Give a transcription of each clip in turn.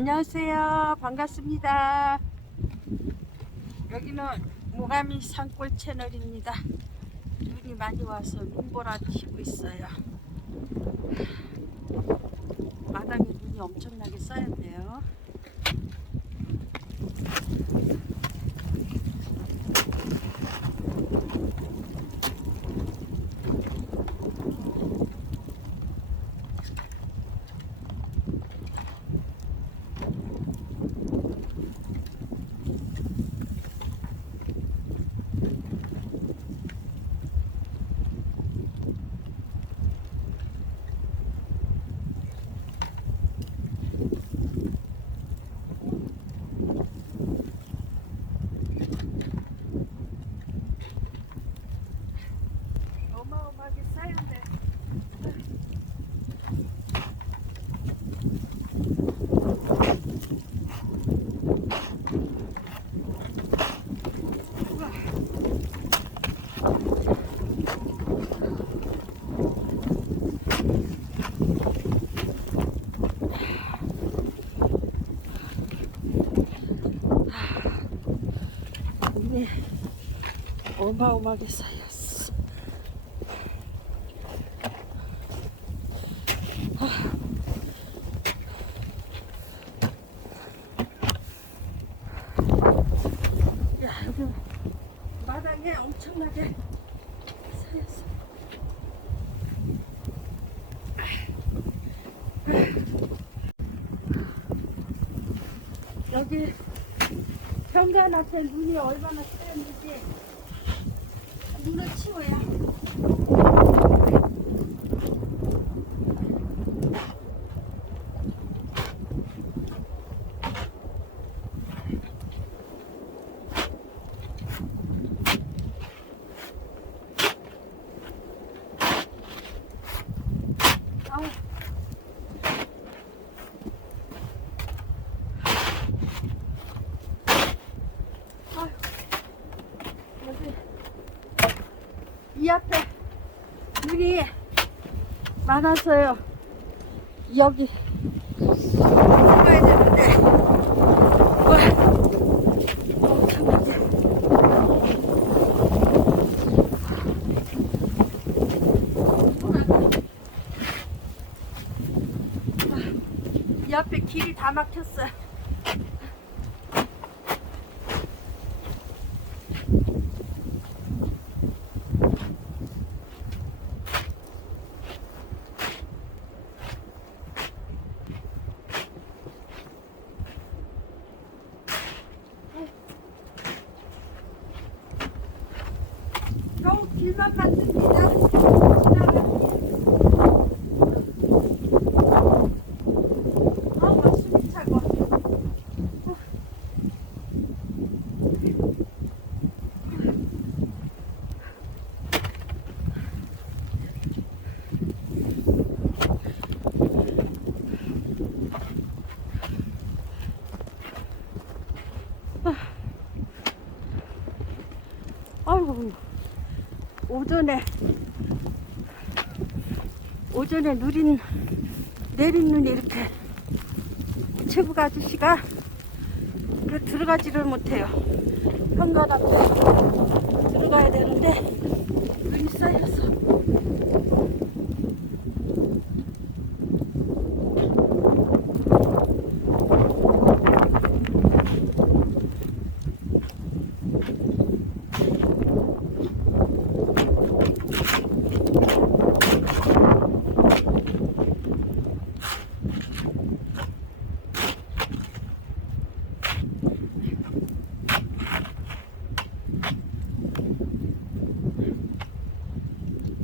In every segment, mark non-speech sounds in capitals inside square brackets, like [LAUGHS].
안녕하세요. 반갑습니다. 여기는 모가미 산골 채널입니다. 눈이 많이 와서 눈보라 튀고 있어요. 마당에 눈이 엄청나게 쌓였네요. 어마어마하게 쌓였네. 우와. 눈이 어마어마하게 쌓였어. 야, 여기 마당에 엄청나게 쌓였어. 여기 현관 앞에 눈이 얼마나 쌓였는지 눈을 치워야 아우. 아유. 여기 이 앞에 물이 많아서요. 여기 이 앞에 길이 다 막혔어요. 요 길만 만듭니다. 지나가는 길. 아우 막 숨이 차고. 아이고 오전에 오전에 누린 내린 눈이 이렇게 최부가 아저씨가 그 들어가지를 못해요. 현관 앞에 들어가야 되는데 눈이 쌓여서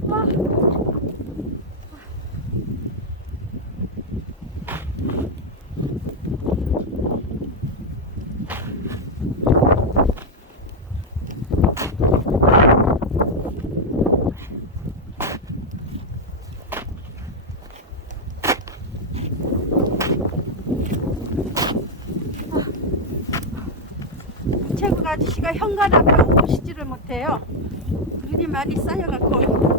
와. 최국 아저씨가 현관 앞에 오시지를 못해요. 눈이 많이 쌓여갖고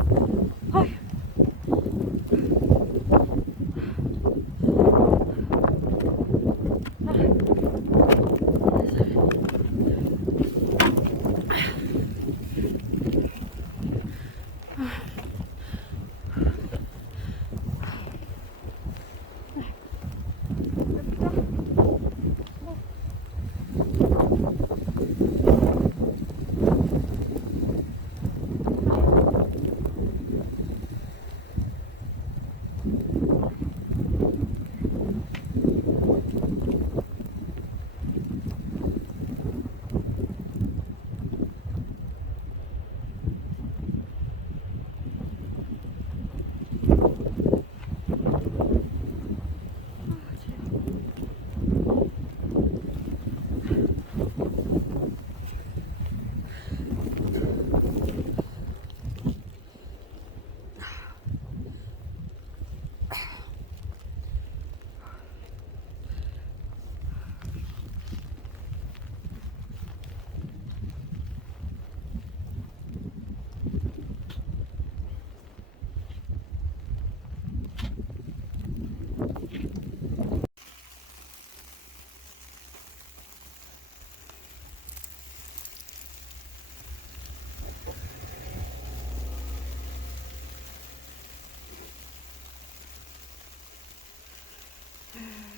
Yeah. [LAUGHS]